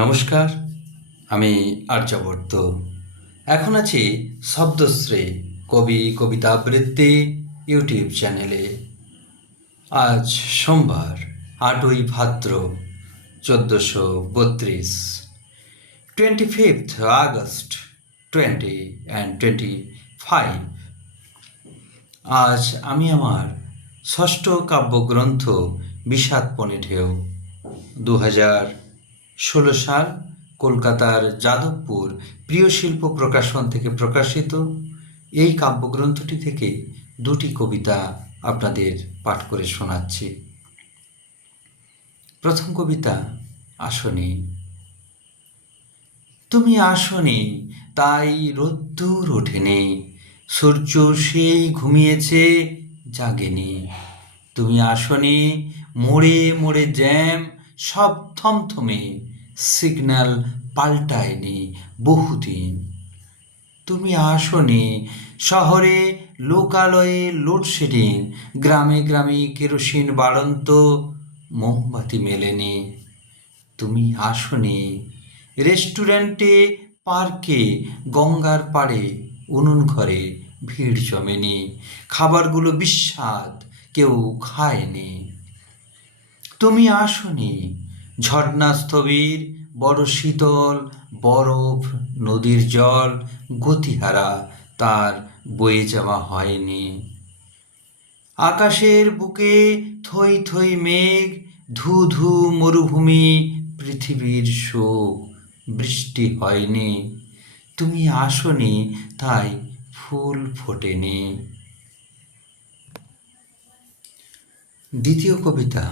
নমস্কার, আমি আর্যাবর্ত। এখন আছি শব্দশ্রী কবি কবিতা আবৃত্তি ইউটিউব চ্যানেলে। আজ সোমবার 8ই ভাদ্র 1432, 25th August 2025। আজ আমি আমার ষষ্ঠ কাব্যগ্রন্থ বিষাদপণে ঢেউ 2016 সাল কলকাতার যাদবপুর প্রিয় শিল্প প্রকাশন থেকে প্রকাশিত এই কাব্যগ্রন্থটি থেকে দুটি কবিতা আপনাদের পাঠ করে শোনাচ্ছি। প্রথম কবিতা, আসনি। তুমি আসনি তাই রোদ্দুর ওঠেনি, সূর্য সেই ঘুমিয়েছে জাগেনি। তুমি আসনি মোড়ে মোড়ে জ্যাম সব থমথমে, সিগন্যাল পাল্টায়নি বহুদিন। তুমি আসনি শহরে লোকালয়ে লোডশেডিং, গ্রামে গ্রামে কেরোসিন বাড়ন্ত, মোমবাতি মেলেনি। তুমি আসনি রেস্টুরেন্টে পার্কে গঙ্গার পাড়ে উনুন ঘরে ভিড় জমেনি, খাবারগুলো বিস্বাদ কেউ খায়নি। তুমি আসনি ঝর্ণাস্থবির বড় শীতল বরফ নদীর জল গতিহারা তার বয়ে যাওয়া হয়নি। আকাশের বুকে থই থই মেঘ, ধু ধু মরুভূমি, পৃথিবীর শোক, বৃষ্টি হয়নি। তুমি আসনি তাই ফুল ফোটেনি। দ্বিতীয় কবিতা,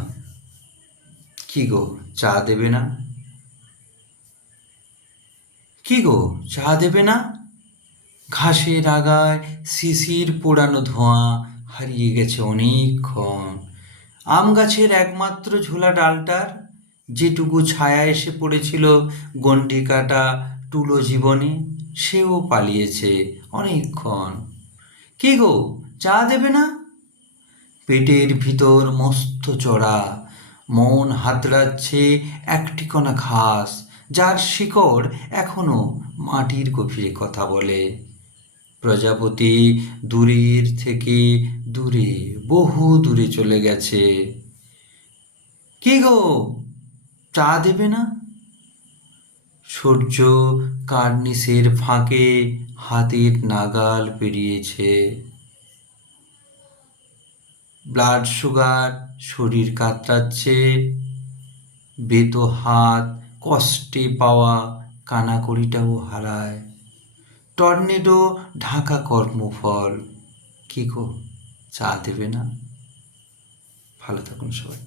কি গো চা দেবে না? কি গো চা দেবে না? ঘাসের আগায় শিশির পোড়ানো ধোঁয়া হারিয়ে গেছে অনেকক্ষণ। আম গাছের একমাত্র ঝোলা ডালটার যেটুকু ছায়া এসে পড়েছিল গণ্ডি কাটা টুলো জীবনে, সেও পালিয়েছে অনেকক্ষণ। কি গো চা দেবে না? পেটের ভিতর মস্ত চড়া, মন হাতড়াচ্ছে একটি কণা ঘাস, যার শিকড় এখনো মাটির গভীরে কথা বলে। প্রজাপতি দূরের থেকে দূরে বহু দূরে চলে গেছে। কি গো চা দেবে না? সূর্য কার্নিসের ফাঁকে হাতের নাগাল পেরিয়েছে। ব্লাড সুগার শরীর কাতরাচ্ছে, বেতো হাত কষ্টে পাওয়া কানাকড়িটাও হারায়। টর্নেডো ঢাকা কর্মফল। কি গো চা দেবে না? ভালো থাকুন সবাই।